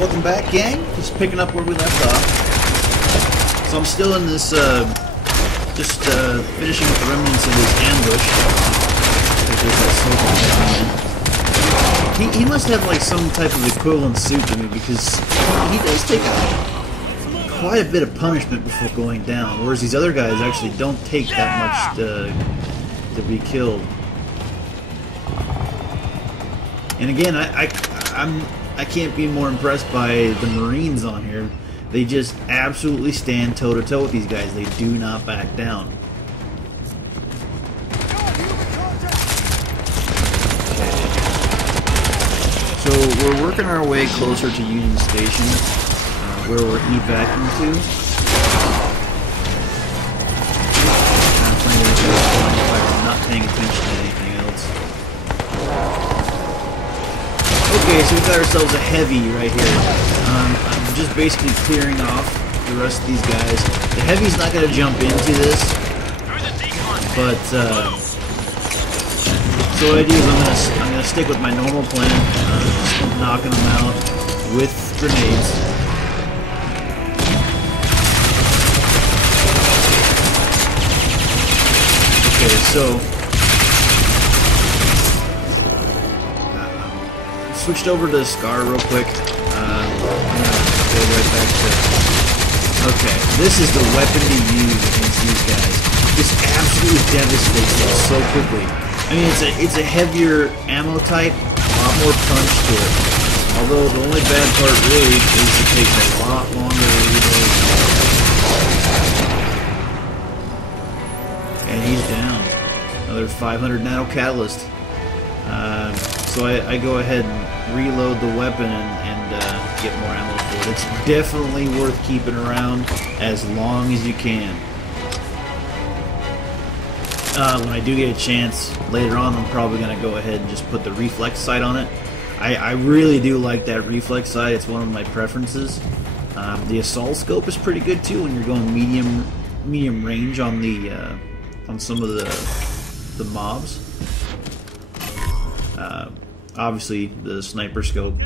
welcome back, gang. Just picking up where we left off. So I'm still in this, just finishing up the remnants of this ambush. He must have like some type of equivalent suit to me, because he does take quite a bit of punishment before going down, whereas these other guys actually don't take that much to be killed. And again, I can't be more impressed by the Marines on here. They just absolutely stand toe-to-toe with these guys. They do not back down. So we're working our way closer to Union Station, where we're evacing to. I'm not paying attention to anything else. Okay, so we got ourselves a heavy right here. I'm just basically clearing off the rest of these guys. The heavy's not going to jump into this, but so what I do is I'm gonna stick with my normal plan, just knocking them out with grenades. Okay, so switched over to Scar real quick. I'm gonna go right back to. Okay, this is the weapon to use against these guys. Just absolutely devastates them so quickly. I mean, it's a heavier ammo type, a lot more punch to it. Although the only bad part really is it takes a lot longer to reload. And he's down. Another 500 nano catalyst. So I go ahead and reload the weapon and get more ammo for it. It's definitely worth keeping around as long as you can. When I do get a chance later on, I'm probably going to go ahead and just put the reflex sight on it. I really do like that reflex sight. It's one of my preferences. The assault scope is pretty good too when you're going medium range on the on some of the mobs. Obviously, the sniper scope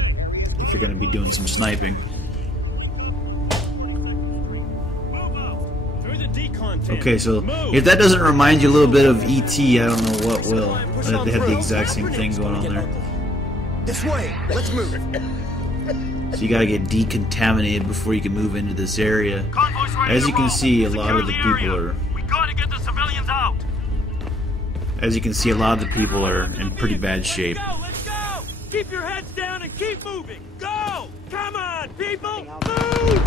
if you're going to be doing some sniping. Okay, so if that doesn't remind you a little bit of E.T., I don't know what will. They had the exact same thing going on there. This way, let's move. So you gotta get decontaminated before you can move into this area. As you can see, a lot of the people are. We gotta get the civilians out. As you can see, a lot of the people are in pretty bad shape. Let's go! Keep your heads down and keep moving. Go! Come on, people, move!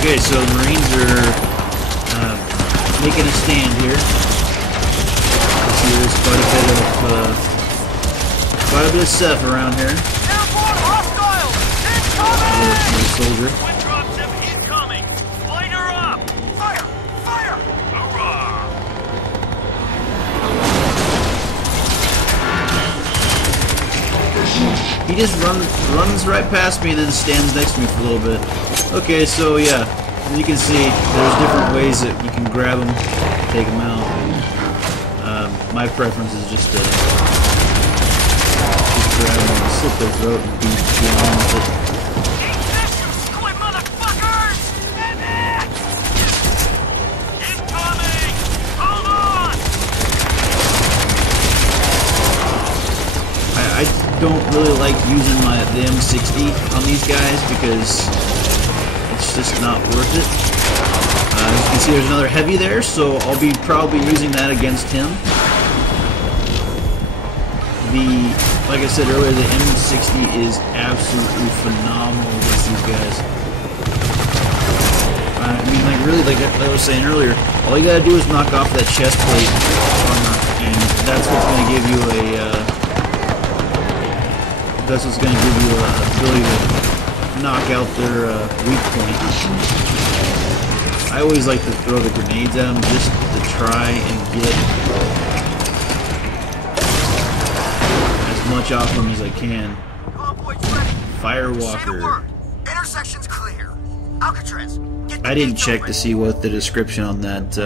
Okay, so the Marines are making a stand here. You see, there's quite a bit of stuff around here. Airborne hostiles! Incoming! Soldier. Twin dropship incoming! Light her up! Fire! Fire! Hurrah! He just runs right past me and then stands next to me for a little bit. Okay, so yeah, as you can see, there's different ways that you can grab them, take them out. My preference is just to grab them and slit their throat and be on with it. Squid motherfuckers! Incoming! Hold on! I don't really like using the M60 on these guys because it's just not worth it. As you can see, there's another heavy there, so I'll be probably using that against him. Like I said earlier, the M60 is absolutely phenomenal against these guys. I mean, like really, like I was saying earlier, all you gotta do is knock off that chest plate armor, and that's what's gonna give you ability to knock out their weak point. I always like to throw the grenades at them just to try and get as much off them as I can. Firewalker. Intersection's clear. Alcatraz, get I didn't check to see what the description on that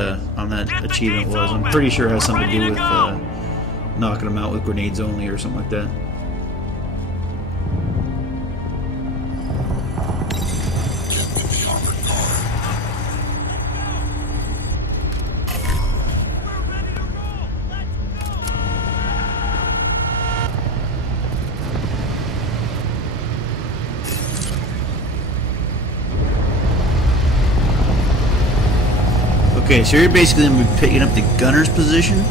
achievement was. I'm pretty sure it has something to do with knocking them out with grenades only or something like that. Okay, so you're basically going to be picking up the gunner's position.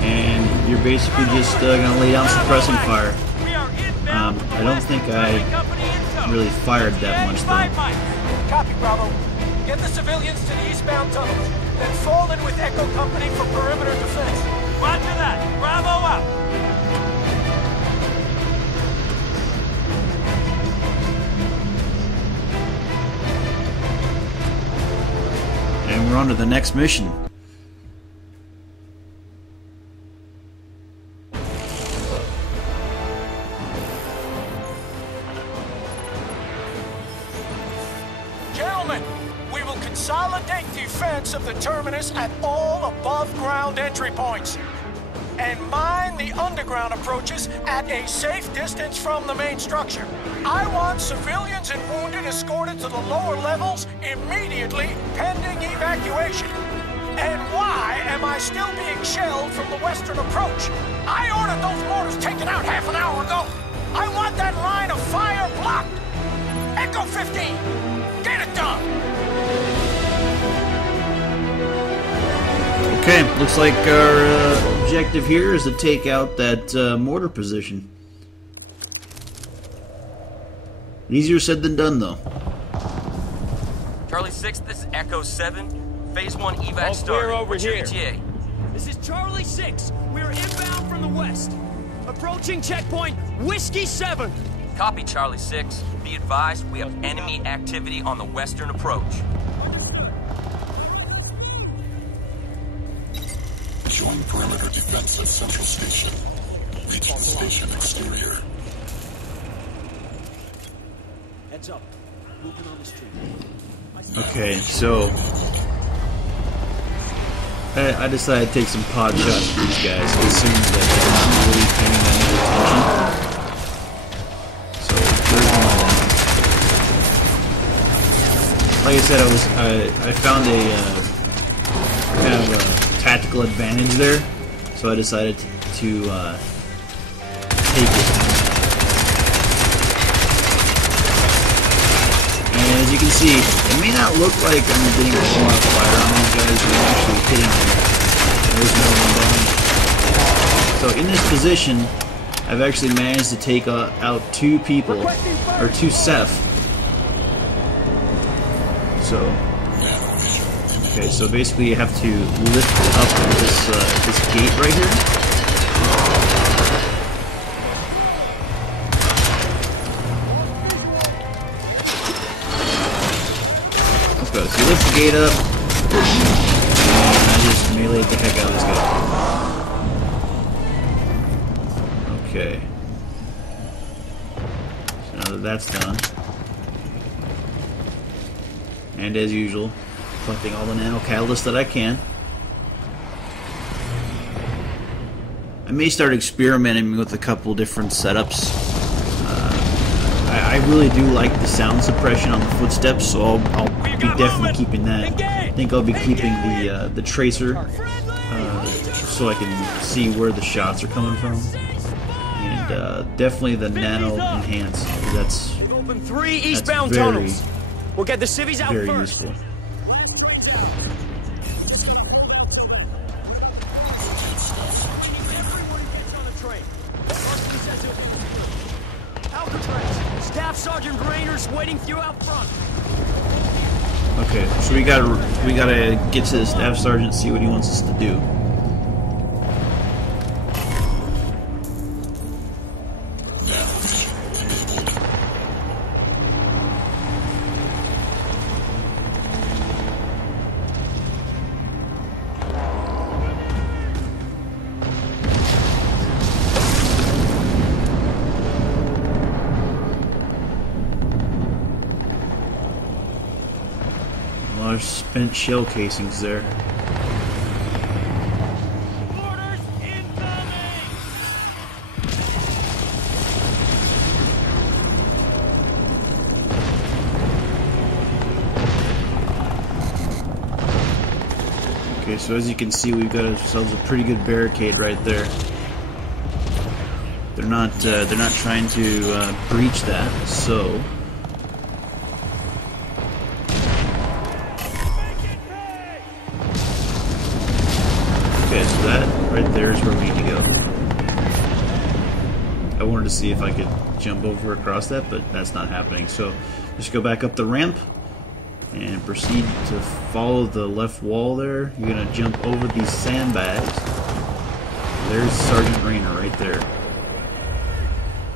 And you're basically just going to lay down suppressing fire. I don't think I really fired that much though. Copy, Bravo. Get the civilians to the eastbound tunnels, then fall in with Echo Company for perimeter defense. Roger that. Bravo out. And we're on to the next mission. Gentlemen, we will consolidate defense of the terminus at all above-ground entry points and mine the underground approaches at a safe distance from the main structure. I want civilians and wounded escorted to the lower levels immediately, pending evacuation. And why am I still being shelled from the western approach? I ordered those mortars taken out half an hour ago. I want that line of fire blocked. Echo 15, get it done. Okay, looks like our objective here is to take out that mortar position. Easier said than done, though. Charlie 6, this is Echo 7. Phase 1 evac started. over What's your here. ETA? This is Charlie 6. We are inbound from the west. Approaching checkpoint Whiskey 7. Copy, Charlie 6. Be advised, we have enemy activity on the western approach. Join perimeter defense at Central Station. Reach the station exterior. Heads up. Moving on the street. Okay, so I decided to take some pod shots for these guys. It seems that they're not really paying that much attention. So there's one. Like I said, I found a kind of a tactical advantage there, so I decided to take it. And as you can see, it may not look like I'm getting a whole lot of fire on these guys, but I'm actually hitting them. There's no one down. So in this position, I've actually managed to take out 2 people, or 2 Ceph. So, okay, so basically you have to lift up this gate right here. Okay, so you lift the gate up, and I just melee the heck out of this guy. Okay. So now that that's done, and as usual, collecting all the nano catalyst that I can. I may start experimenting with a couple different setups. I really do like the sound suppression on the footsteps, so I'll be definitely keeping that. I think I'll be keeping the tracer, so I can see where the shots are coming from, and definitely the nano enhance. That's Open 3 eastbound very, tunnels. We'll get the civvies out very first. useful. Staff Sergeant Rainer's waiting for you out front. Okay, so we gotta get to the staff sergeant, see what he wants us to do. A lot of spent shell casings there. so as you can see, we've got ourselves a pretty good barricade right there. They're not trying to breach that, so. Okay, so that right there is where we need to go. I wanted to see if I could jump over across that, but that's not happening. So just go back up the ramp and proceed to follow the left wall there. You're gonna jump over these sandbags. There's Sergeant Rayner right there.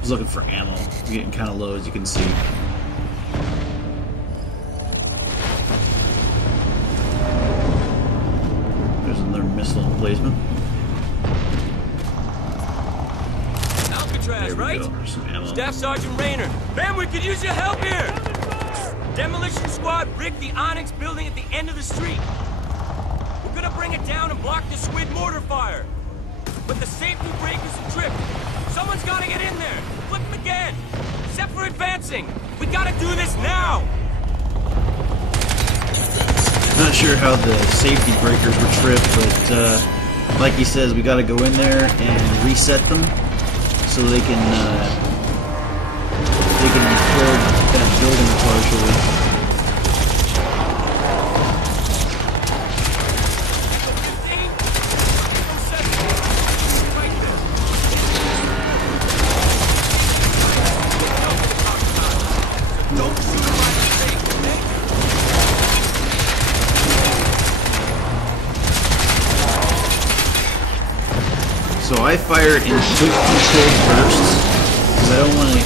He's looking for ammo. He's getting kind of low, as you can see. There's another missile emplacement. Alcatraz, right? Some ammo. Staff Sergeant Rayner. Man, we could use your help here! Demolition squad rigged the Onyx building at the end of the street. We're gonna bring it down and block the squid mortar fire. But the safety breakers are tripped. Someone's gotta get in there. Flip them again. Set for advancing. We gotta do this now. Not sure how the safety breakers were tripped, but like he says, we gotta go in there and reset them so they can repair that building partially. So I fire in quick controlled bursts because I don't want to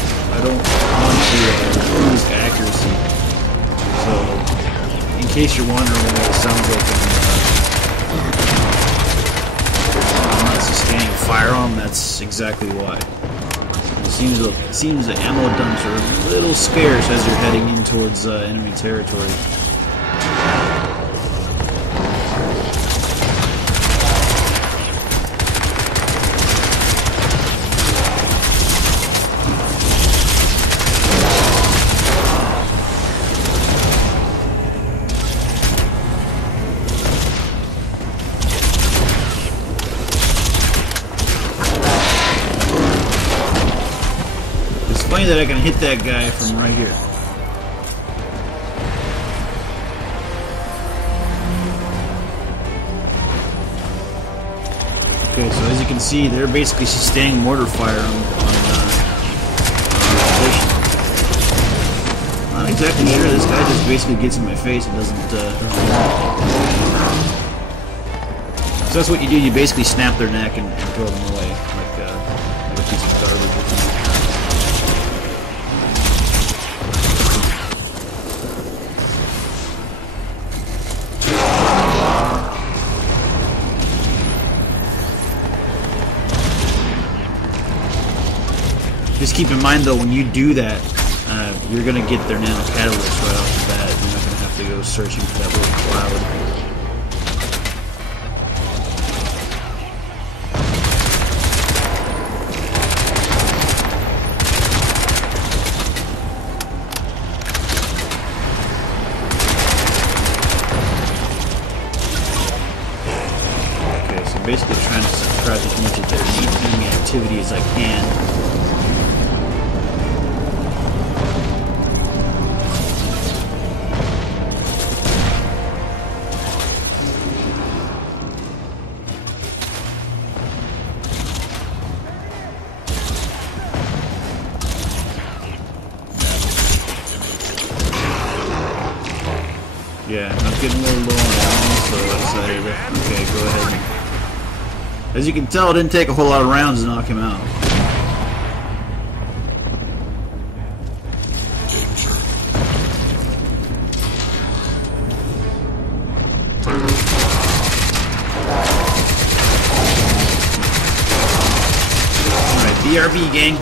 lose accuracy. So, in case you're wondering why it sounds like I'm not sustaining fire on them, that's exactly why. It seems the ammo dumps are a little scarce as you're heading in towards enemy territory. Funny that I can hit that guy from right here. Okay, so as you can see, they're basically sustaining mortar fire on position. Not exactly sure. This guy just basically gets in my face and doesn't. So that's what you do. You basically snap their neck and throw them away like a piece of garbage. Just keep in mind though, when you do that, you're going to get their nano catalyst right off the bat. You're not going to have to go searching for that little cloud. Okay, so basically trying to suppress as much of their enemy activity as I can. Yeah, I'm getting a little low on ammo, so I decided to, okay, go ahead. As you can tell, it didn't take a whole lot of rounds to knock him out. Alright, BRB gang.